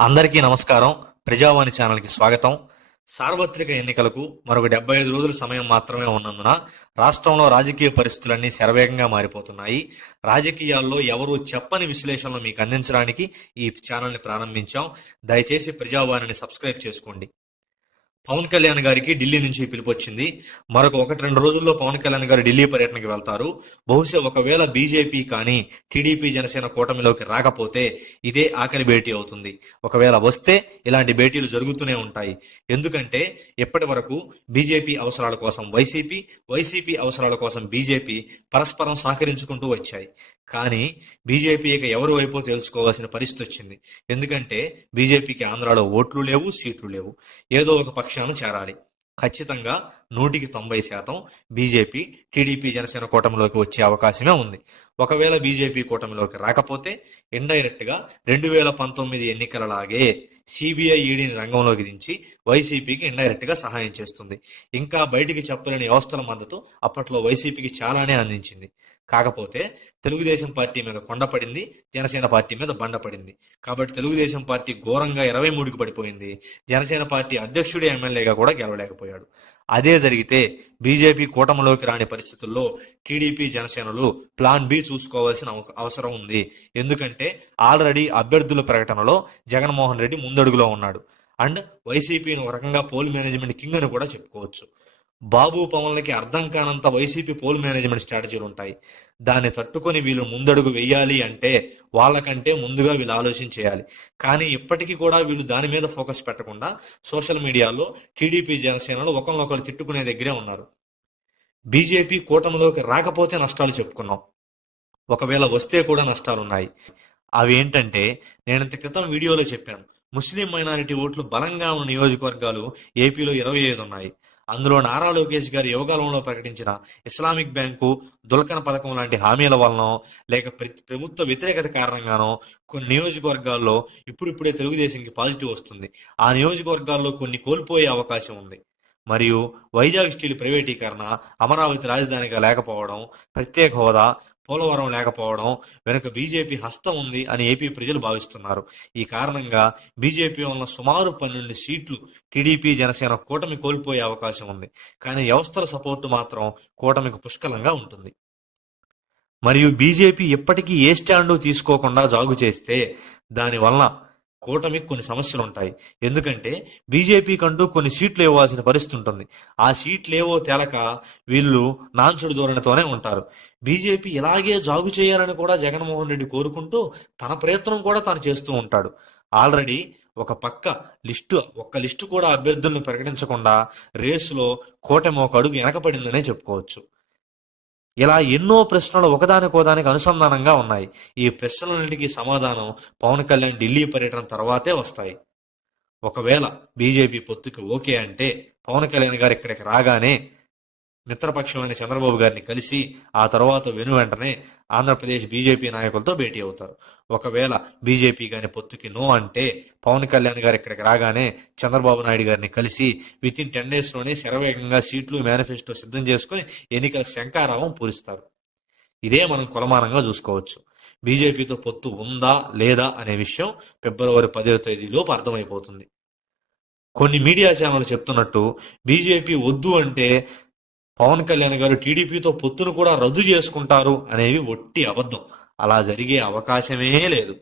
అందరికీ నమస్కారం. ప్రజావాణి ఛానల్కి స్వాగతం. సార్వత్రిక ఎన్నికలకు మరొక డెబ్బై ఐదు రోజుల సమయం మాత్రమే ఉన్నందున రాష్ట్రంలో రాజకీయ పరిస్థితులన్నీ శరవేగంగా మారిపోతున్నాయి. రాజకీయాల్లో ఎవరు చెప్పని విశ్లేషణలు మీకు అందించడానికి ఈ ఛానల్ని ప్రారంభించాం. దయచేసి ప్రజావాణిని సబ్స్క్రైబ్ చేసుకోండి. పవన్ కళ్యాణ్ గారికి ఢిల్లీ నుంచి పిలుపు వచ్చింది మరొక ఒకటి రెండు రోజుల్లో పవన్ కళ్యాణ్ గారు ఢిల్లీ పర్యటనకి వెళ్తారు. బహుశా ఒకవేళ బీజేపీ కానీ టీడీపీ జనసేన కూటమిలోకి రాకపోతే ఇదే ఆఖరి భేటీ అవుతుంది. ఒకవేళ వస్తే ఇలాంటి భేటీలు జరుగుతూనే ఉంటాయి. ఎందుకంటే ఇప్పటి వరకు బీజేపీ అవసరాల కోసం వైసీపీ వైసీపీ అవసరాల కోసం బీజేపీ పరస్పరం సహకరించుకుంటూ వచ్చాయి. కానీ బీజేపీ ఇక ఎవరి వైపు తేల్చుకోవాల్సిన పరిస్థితి వచ్చింది. ఎందుకంటే బీజేపీకి ఆంధ్రాలో ఓట్లు లేవు సీట్లు లేవు. ఏదో ఒక లక్ష్యాలను చేరాలి. ఖచ్చితంగా నూటికి తొంభై శాతం బీజేపీ టీడీపీ జనసేన కూటమిలోకి వచ్చే అవకాశమే ఉంది. ఒకవేళ బీజేపీ కూటమిలోకి రాకపోతే ఇండైరెక్ట్గా రెండు వేల పంతొమ్మిది ఎన్నికలలాగే సిబిఐ ఈడీని రంగంలోకి దించి వైసీపీకి ఇండైరెక్ట్గా సహాయం చేస్తుంది. ఇంకా బయటికి చెప్పలేని వ్యవస్థల మద్దతు అప్పట్లో వైసీపీకి చాలానే అందించింది. కాకపోతే తెలుగుదేశం పార్టీ మీద కొండపడింది జనసేన పార్టీ మీద బండపడింది. కాబట్టి తెలుగుదేశం పార్టీ ఘోరంగా ఇరవై మూడుకి పడిపోయింది. జనసేన పార్టీ అధ్యక్షుడి ఎమ్మెల్యేగా కూడా గెలవలేకపోయాడు. అదే జరిగితే బీజేపీ కూటమిలోకి రాని పరిస్థితుల్లో టీడీపీ జనసేనలు ప్లాన్ బి చూసుకోవాల్సిన అవసరం ఉంది. ఎందుకంటే ఆల్రెడీ అభ్యర్థుల ప్రకటనలో జగన్మోహన్ రెడ్డి ముందడుగులో ఉన్నాడు. అండ్ వైసీపీని ఒక రకంగా పోల్ మేనేజ్మెంట్ కింగ్ అని కూడా చెప్పుకోవచ్చు. బాబు పవన్లకి అర్థం కానంత వైసీపీ పోల్ మేనేజ్మెంట్ స్ట్రాటజీలు ఉంటాయి. దాన్ని తట్టుకొని వీళ్ళు ముందడుగు వేయాలి అంటే వాళ్ళకంటే ముందుగా వీళ్ళు ఆలోచన చేయాలి. కానీ ఇప్పటికీ కూడా వీళ్ళు దాని మీద ఫోకస్ పెట్టకుండా సోషల్ మీడియాలో టీడీపీ జనసేనలు ఒకరినొకరు తిట్టుకునే దగ్గరే ఉన్నారు. బీజేపీ కూటమిలోకి రాకపోతే నష్టాలు చెప్పుకున్నాం. ఒకవేళ వస్తే కూడా నష్టాలు ఉన్నాయి అవి ఏంటంటే నేను ఇంత క్రితం వీడియోలో చెప్పాను. ముస్లిం మైనారిటీ ఓట్లు బలంగా ఉన్న నియోజకవర్గాలు ఏపీలో ఇరవై ఐదు ఉన్నాయి. అందులో నారా లోకేష్ గారి యోగాలంలో ప్రకటించిన ఇస్లామిక్ బ్యాంకు దుల్కన్ పథకం లాంటి హామీల వలనో లేక ప్రభుత్వ వ్యతిరేకత కారణంగానో కొన్ని నియోజకవర్గాల్లో ఇప్పుడిప్పుడే తెలుగుదేశంకి పాజిటివ్ వస్తుంది. ఆ నియోజకవర్గాల్లో కొన్ని కోల్పోయే అవకాశం ఉంది. మరియు వైజాగ్ స్టీల్ ప్రైవేటీకరణ అమరావతి రాజధానిగా లేకపోవడం ప్రత్యేక హోదా. పోలవరం లేకపోవడం వెనుక బీజేపీ హస్తం ఉంది అని ఏపీ ప్రజలు భావిస్తున్నారు. ఈ కారణంగా బీజేపీ వలన సుమారు పన్నెండు సీట్లు టీడీపీ జనసేన కూటమి కోల్పోయే అవకాశం ఉంది. కానీ వ్యవస్థల సపోర్టు మాత్రం కూటమికి పుష్కలంగా ఉంటుంది. మరియు బీజేపీ ఇప్పటికీ ఏ స్టాండు తీసుకోకుండా జాగు చేస్తే దానివల్ల కూటమికి కొన్ని సమస్యలు ఉంటాయి ఎందుకంటే బీజేపీ కంటూ కొన్ని సీట్లు ఇవ్వాల్సిన పరిస్థితి ఉంటుంది. ఆ సీట్లు ఏవో తేలక వీళ్ళు నాంచుడు ధోరణితోనే ఉంటారు. బీజేపీ ఇలాగే జాగు చేయాలని కూడా జగన్మోహన్ రెడ్డి కోరుకుంటూ తన ప్రయత్నం కూడా తాను చేస్తూ ఉంటాడు. ఆల్రెడీ ఒక పక్క లిస్టు ఒక్క లిస్టు కూడా అభ్యర్థులను ప్రకటించకుండా రేసులో కూటమి ఒక అడుగు వెనకపడిందనే చెప్పుకోవచ్చు. ఇలా ఎన్నో ప్రశ్నలు ఒకదానికోదానికి అనుసంధానంగా ఉన్నాయి. ఈ ప్రశ్నలన్నిటికీ సమాధానం పవన్ కళ్యాణ్ ఢిల్లీ పర్యటన తర్వాతే వస్తాయి. ఒకవేళ బీజేపీ పొత్తుకి ఓకే అంటే పవన్ కళ్యాణ్ గారు ఇక్కడికి రాగానే మిత్రపక్షమైన చంద్రబాబు గారిని కలిసి ఆ తర్వాత వెను వెంటనే ఆంధ్రప్రదేశ్ బీజేపీ నాయకులతో భేటీ అవుతారు. ఒకవేళ బీజేపీ గాని పొత్తుకి నో అంటే పవన్ కళ్యాణ్ గారు ఇక్కడికి రాగానే చంద్రబాబు నాయుడు గారిని కలిసి విత్ ఇన్ టెన్ డేస్లోనే శరవేగంగా సీట్లు మేనిఫెస్టో సిద్ధం చేసుకుని ఎన్నికల శంకారావం పూరిస్తారు. ఇదే మనం కొలమానంగా చూసుకోవచ్చు. బీజేపీతో పొత్తు ఉందా లేదా అనే విషయం ఫిబ్రవరి పదో తేదీలోపు అర్థమైపోతుంది. కొన్ని మీడియా ఛానల్ చెప్తున్నట్టు బీజేపీ వద్దు అంటే పవన్ కళ్యాణ్ గారు టీడీపీతో పొత్తును కూడా రద్దు చేసుకుంటారు అనేవి ఒట్టి అబద్ధం. అలా జరిగే అవకాశమే లేదు.